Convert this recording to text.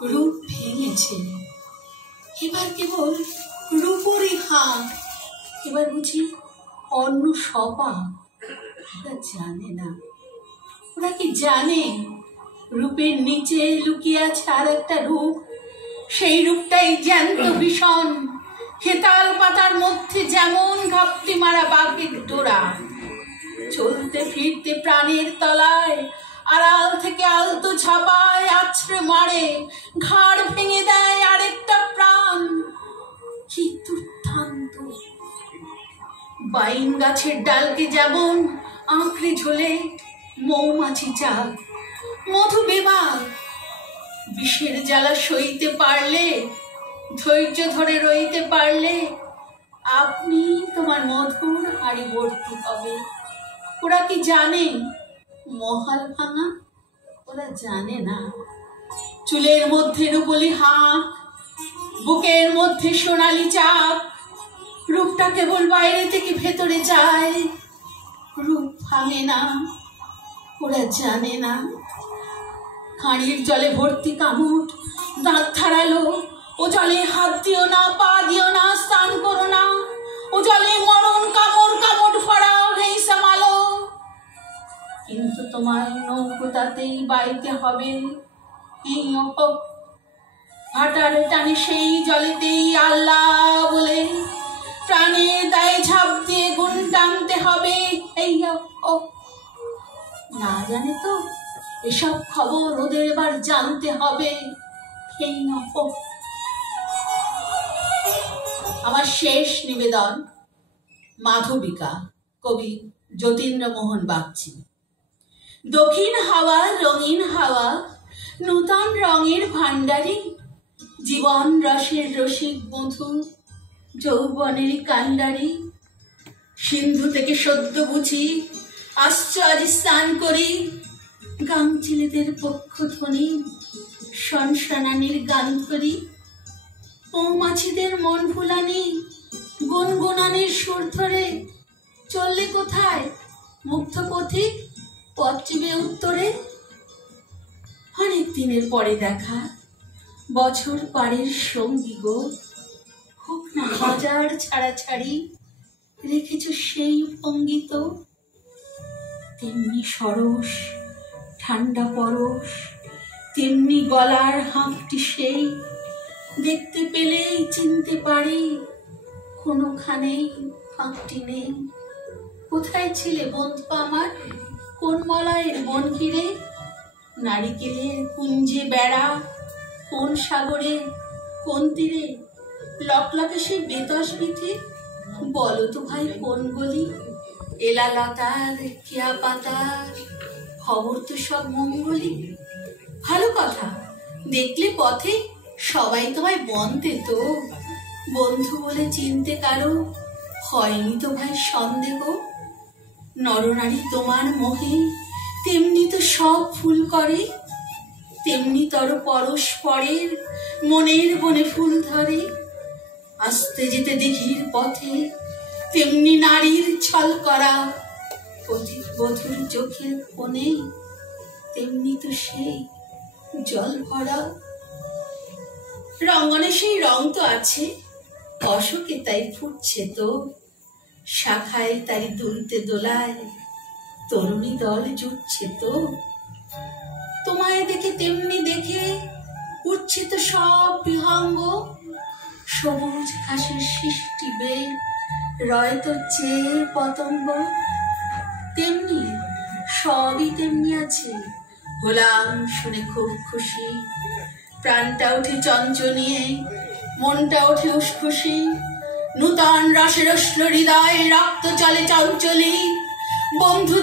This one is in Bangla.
রূপ ভেঙেছে, এবার কেবল রূপরই হাত। এবার বুঝি অন্য সবা। ওরা জানে না, ওরা কি জানে রূপের নিচে লুকিয়ে আছে আর একটা রূপ? সেই রূপটাই জ্যান্ত ভীষণ, হেতাল পাতার মধ্যে যেমন ঘাপটি মারা বাঘের ডোরা। চলতে ফিরতে প্রাণের তলায় আড়াল থেকে আলতো ঝাপায় আছড়ে মারে, ঘাড় ভেঙে দেয় আরেকটা প্রাণ। কি দুর্দান্ত! বাইন গাছের ডালকে যেমন আঁকড়ে ঝোলে মৌমাছি চাক, মধু বিভাগ। বিষের জ্বালা সইতে পারলে, ধৈর্য ধরে রইতে পারলে, আপনি তোমার মধুর হাড়ি ভর্তি হবে। ওরা কি জানে মহাল ভাঙা? ওরা জানে না। চুলের মধ্যে রূপলি হাঁক, বুকের মধ্যে সোনালি চাপ। রূপটা কেবল বাইরে থেকে ভেতরে যায়, রূপ ভাঙে না। ওরা জানে না। হাঁড়ির জলে ভর্তি কামড়, দাঁত ধারালো। ও জলে হাত দিও না, পা দিও না, স্নান করো না। ও জলে মরণ কামড় কামড় ভরা হেই সামালো। কিন্তু তোমার নৌকো তাতেই বাইতে হবে। এই ভাটার টানে সেই জলেতেই আল্লাহ বলে প্রাণের দায়ে ঝাঁপ দিয়ে গুণ টানতে হবে। এই না জানে তো এসব খবর ওদের এবার জানতে হবে। এই আমার শেষ নিবেদন মাধবিকা, কবি যতীন্দ্রমোহন বাগচি। দক্ষিণ হাওয়া, রঙিন হাওয়া, নূতন রঙের ভান্ডারী, জীবন রসের রসিক বধূ, যৌবনের কান্ডারী। সিন্ধু থেকে সদ্য বুঝি আসছ আজ স্নান করি, গাংচিলেদের পক্ষ ধ্বনি, সনসনানির গান ধরি। মৌমাছিদের মন ভুলানি, গুনগুনানির সুর ধরে। চললে কোথায় মুগ্ধ পথিক, পথ চিবে উত্তরে? অনেক দিনের পরে দেখা, বছর পারের সঙ্গী গো। হোক না হাজার ছাড়াছাড়ি, রেখেছ সেই ভঙ্গি তো। তেমনি সরস ঠান্ডা পরশ, তেমনি গলার হাঁকটি সেই। দেখতে পেলেই চিনতে পারি, কোনোখানেই ফাঁকটি নেই। কোথায় ছিলে বন্ধু আমার, কোন মলয়ের বন ঘিরে? নারিকেলের কুঞ্জে বেড়া, কোন সাগরে কোন তীরে? লকলকে সেই বেতস বিথি, বলো তো ভাই কোন গলি? এলা লতার কেয়া পাতার খবর তো সব মঙ্গলি। ভালো কথা, দেখলে পথে সবাই তোমায় বনতে তো। বন্ধু বলে চিনতে কারো হয়নি তো ভাই সন্দেহ। নরনারী তোমার মোহে তেমনি তো সব ফুল করে, তেমনি তর পরস্পরের মনের বনে ফুল ধরে। আসতে যেতে দিঘির পথে তেমনি নারীর ছল করা, পথিক বধুর চোখের কোণে তেমনি তো সেই জল ভরা। রঙ্গনে সেই রং তো আছে, অশোকে তাই ফুটছে তো। শাখায় তাই দুলতে দোলায় তরুণী দল জুটছে তো। তোমায় দেখে তেমনি দেখে উঠছে তো সব বিহঙ্গ। সবুজ ঘাসের সৃষ্টি বেয়ে রয় তো চেয়ে পতঙ্গ। তেমনি সবই তেমনি আছে, হলাম শুনে খুব খুশি। প্রাণটা ওঠে চঞ্চনিয়ে, মনটা ওঠে উসখুসি। নূতন রসের হৃদয় রক্ত চলে চঞ্চলি। বন্ধু